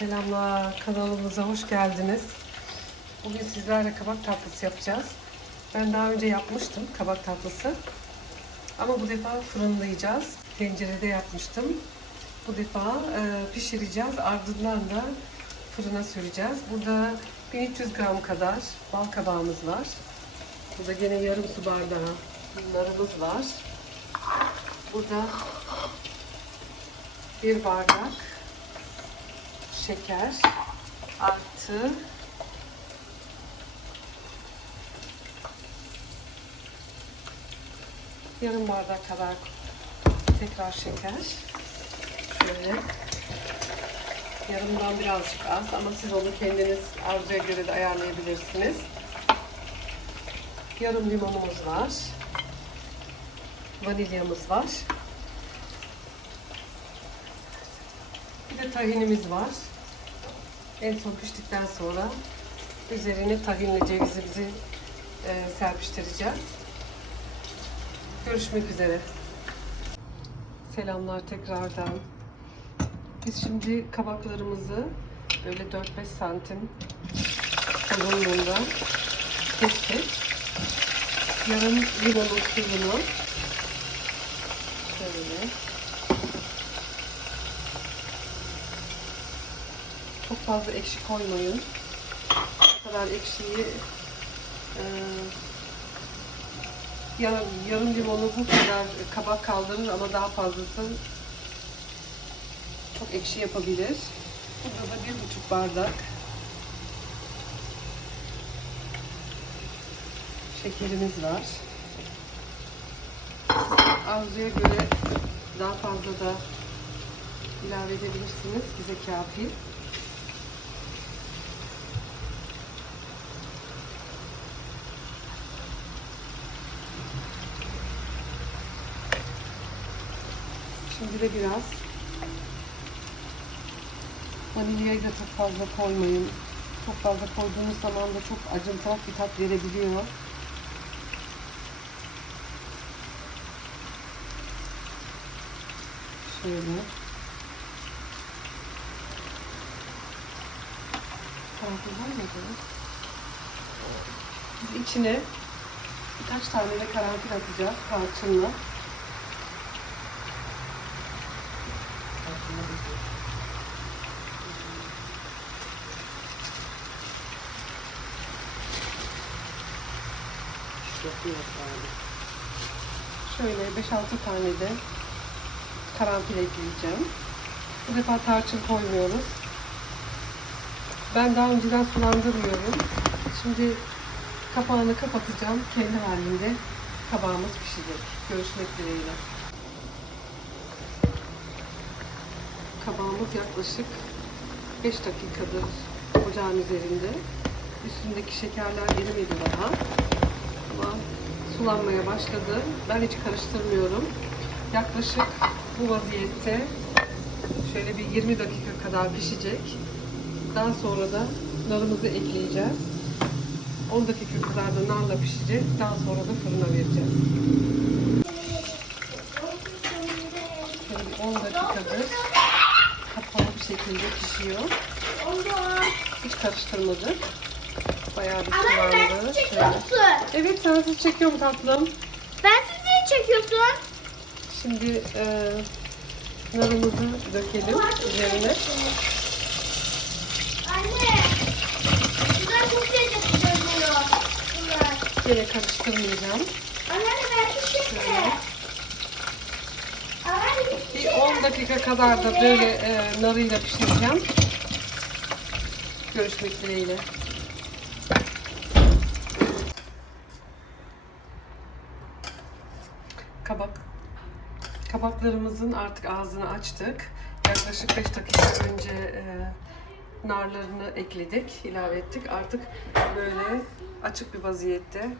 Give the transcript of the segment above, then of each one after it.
Selamlar, kanalımıza hoş geldiniz. Bugün sizlerle kabak tatlısı yapacağız. Ben daha önce yapmıştım kabak tatlısı. Ama bu defa fırınlayacağız. Tencerede yapmıştım. Bu defa e, pişireceğiz. Ardından da fırına süreceğiz. Burada 1300 gram kadar bal kabağımız var. Burada gene yarım su bardağı narımız var. Burada bir bardak şeker artı yarım bardak kadar tekrar şeker. Şöyle yarımdan birazcık az ama siz onu kendiniz arzuya göre de ayarlayabilirsiniz. Yarım limonumuz var. Vanilyamız var. Bir de tahinimiz var. En son sonra üzerine tahinli cevizimizi e, serpiştireceğiz. Görüşmek üzere. Selamlar tekrardan. Biz şimdi kabaklarımızı böyle 4-5 santim kalınlığında kestik. Yarım limonun suyunu şöyle çok fazla ekşi koymayın. Bu kadar ekşiyi e, yarım, yarım limonu bu kadar kabak kaldırır ama daha fazlası çok ekşi yapabilir. Burada da bir buçuk bardak şekerimiz var. Arzuya göre daha fazla da ilave edebilirsiniz. Bize kafi. De biraz vanilyayı da çok fazla koymayın. Çok fazla koyduğunuz zaman da çok acımtırak bir tat verebiliyor. Şöyle. Karanfil var mıydı? Biz içine birkaç tane de karanfil atacağız tarçınla. Şöyle 5-6 tane de karanfil ekleyeceğim. Bu defa tarçın koymuyoruz. Ben daha önceden sulandırmıyorum. Şimdi kapağını kapatacağım. Kendi halinde kabağımız pişecek. Görüşmek dileğiyle. Kabağımız yaklaşık 5 dakikadır ocağın üzerinde. Üstündeki şekerler erimedi daha. Ama sulanmaya başladı. Ben hiç karıştırmıyorum. Yaklaşık bu vaziyette şöyle bir 20 dakika kadar pişecek. Daha sonra da narımızı ekleyeceğiz. 10 dakika kadar da narla pişecek. Daha sonra da fırına vereceğiz. Şöyle bir 10 dakikadır kapalı bir şekilde pişiyor. Hiç karıştırmadık. Bayağı bir Ama ben sizi çekiyorsun. Evet sen siz çekiyorum tatlım. Ben sizi çekiyorsun. Şimdi e, narımızı dökelim üzerine. Anne. Güzel çok lezzetli görünüyor. Bunlar. Yine karıştırmayacağım. Anne ben sizi çekme. Anne Bir 10 dakika kadar da böyle e, narıyla pişireceğim. Görüşmek dileğiyle. Kabak. Kabaklarımızın artık ağzını açtık. Yaklaşık 5 dakika önce e, narlarını ekledik, ilave ettik. Artık böyle açık bir vaziyette.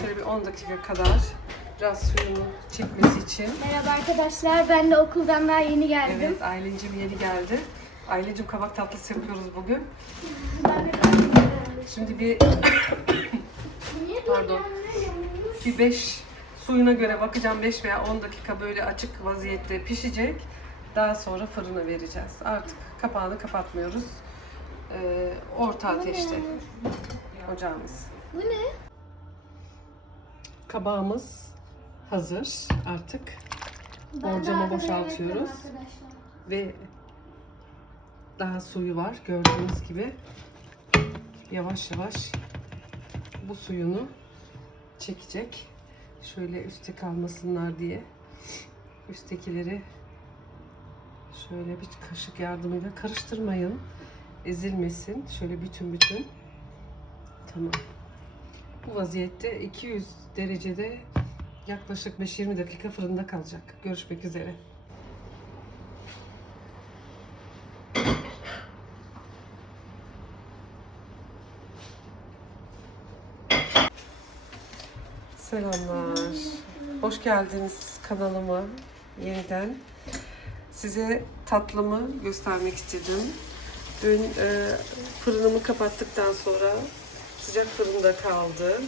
Şöyle bir 10 dakika kadar biraz suyunu çekmesi için Merhaba arkadaşlar. Ben de okuldan daha yeni geldim. Evet, Aylin'cim yeni geldi. Aylin'cim kabak tatlısı yapıyoruz bugün. Şimdi bir pardon bir 5 suyuna göre bakacağım 5 veya 10 dakika böyle açık vaziyette pişecek. Daha sonra fırına vereceğiz. Artık kapağını kapatmıyoruz. Ee, orta ateşte ocağımız. Bu ne? Kabağımız hazır artık. Borcama boşaltıyoruz. Ve daha suyu var gördüğünüz gibi. Yavaş yavaş bu suyunu çekecek. Şöyle üstte kalmasınlar diye üsttekileri şöyle bir kaşık yardımıyla karıştırmayın. Ezilmesin. Şöyle bütün bütün. Tamam. Bu vaziyette 200 derecede yaklaşık 5-20 dakika fırında kalacak. Görüşmek üzere. Selamlar. Hoş geldiniz kanalıma yeniden. Size tatlımı göstermek istedim. Dün e, fırınımı kapattıktan sonra sıcak fırında kaldı.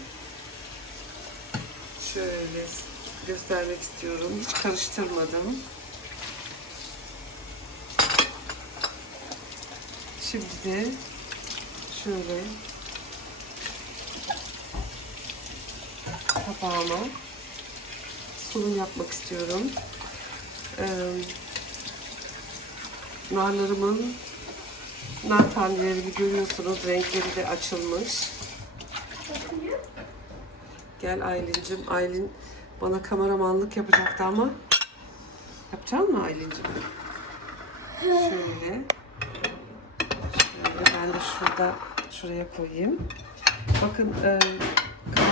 Şöyle göstermek istiyorum. Hiç karıştırmadım. Şimdi de şöyle kapağıma sunum yapmak istiyorum. Ee, narlarımın nar tanelerini görüyorsunuz. Renkleri de açılmış. Gel Aylin'cim. Aylin bana kameramanlık yapacaktı ama yapacak mı Aylin'cim? Şöyle. Şöyle ben de şurada şuraya koyayım. Bakın e,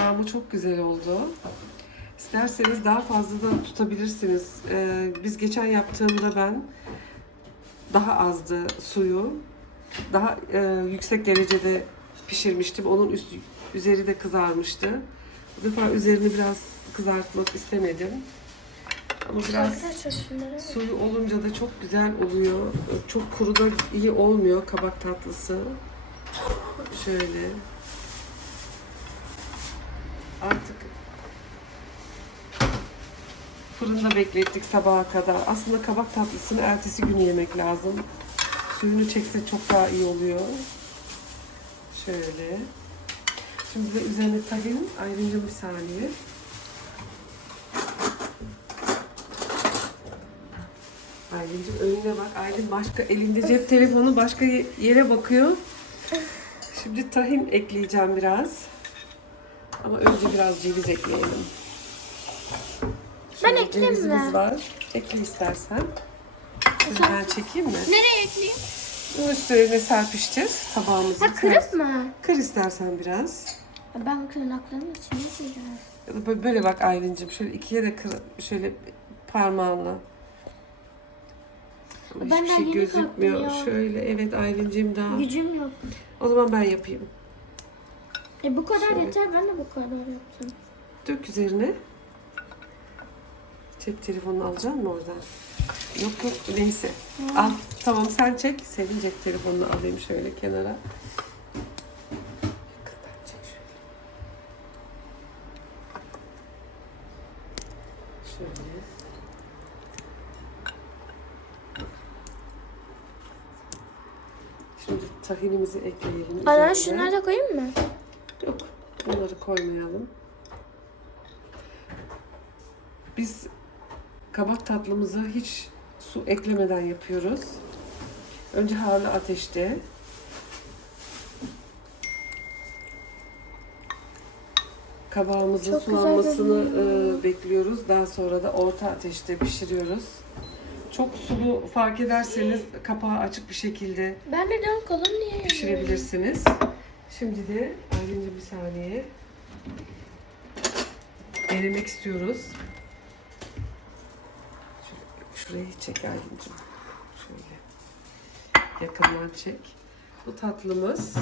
kıvamı çok güzel oldu. İsterseniz daha fazla da tutabilirsiniz. E, biz geçen yaptığımda ben daha azdı suyu. Daha e, yüksek derecede pişirmiştim. Onun üst, üzeri de kızarmıştı. Bu defa üzerini biraz kızartmak istemedim. Ama biraz. Suyu olunca da çok güzel oluyor. Çok kuru da iyi olmuyor kabak tatlısı. Şöyle. Artık fırında beklettik sabaha kadar. Aslında kabak tatlısını ertesi günü yemek lazım. Suyunu çekse çok daha iyi oluyor. Şöyle. Şimdi de üzerine tahin. Ayrıca bir saniye. Aylin'cim önüne bak. Aylin başka elinde cep telefonu başka ye- yere bakıyor. Şimdi tahin ekleyeceğim biraz. Ama önce biraz ceviz ekleyelim. Şöyle ekleyeyim mi? cevizimiz var. Ekle istersen. Şimdi ben çekeyim mi? Nereye ekleyeyim? Bunun üstüne serpiştir tabağımızı. Ha kırıp mı? Kır istersen biraz. Ben tırnaklarımın içine koyacağım. Ya da böyle- böyle bak Aylin'cim. Şöyle ikiye de kır, şöyle parmağınla. Ama Ben hiçbir şey gözükmüyor. Şöyle evet Aylin'cim daha. Gücüm yok. O zaman ben yapayım. E bu kadar Şöyle. yeter. Ben de bu kadar yaptım. Dök üzerine. Cep telefonunu alacak mısın oradan? Yok yok neyse. Al tamam sen çek. Senin cep telefonunu alayım şöyle kenara. Yakından çek şöyle. Şöyle. Şimdi tahinimizi ekleyelim. Üzerine. şunları da koyayım mı? Bunları koymayalım. Biz kabak tatlımızı hiç su eklemeden yapıyoruz. Önce harlı ateşte kabağımızın Çok sulanmasını e, bekliyoruz. Daha sonra da orta ateşte pişiriyoruz. Çok sulu fark ederseniz kapağı açık bir şekilde Ben de dön kalın niye pişirebilirsiniz. Şimdi de ayrıca bir saniye denemek istiyoruz. Şurayı çek Aylin'cim. Şöyle yakından çek. Bu tatlımız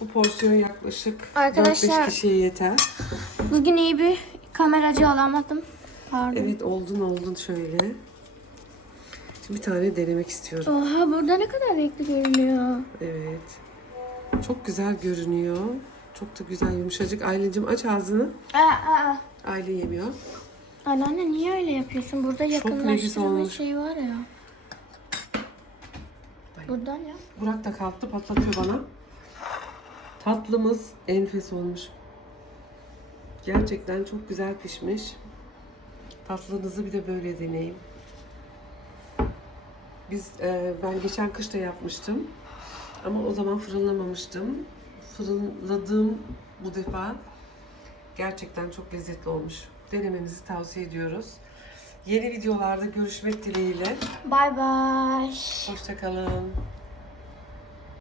bu porsiyon yaklaşık Arkadaşlar- 4-5 kişiye yeter. Bugün iyi bir kameracı alamadım. Pardon. Evet oldun oldun şöyle. Şimdi bir tane denemek istiyorum. Oha burada ne kadar renkli görünüyor. Evet. Çok güzel görünüyor. Çok da güzel yumuşacık. Aylin'cim aç ağzını. Aa, aa. Aile yemiyor. Anneanne niye öyle yapıyorsun? Burada yakınlaştırma olmuş. şey var ya. Buradan ya. Burak da kalktı patlatıyor bana. Tatlımız enfes olmuş. Gerçekten çok güzel pişmiş. Tatlınızı bir de böyle deneyin. Biz e, ben geçen kış da yapmıştım. Ama o zaman fırınlamamıştım. Fırınladığım bu defa gerçekten çok lezzetli olmuş. Denemenizi tavsiye ediyoruz. Yeni videolarda görüşmek dileğiyle. Bay bay. Hoşçakalın.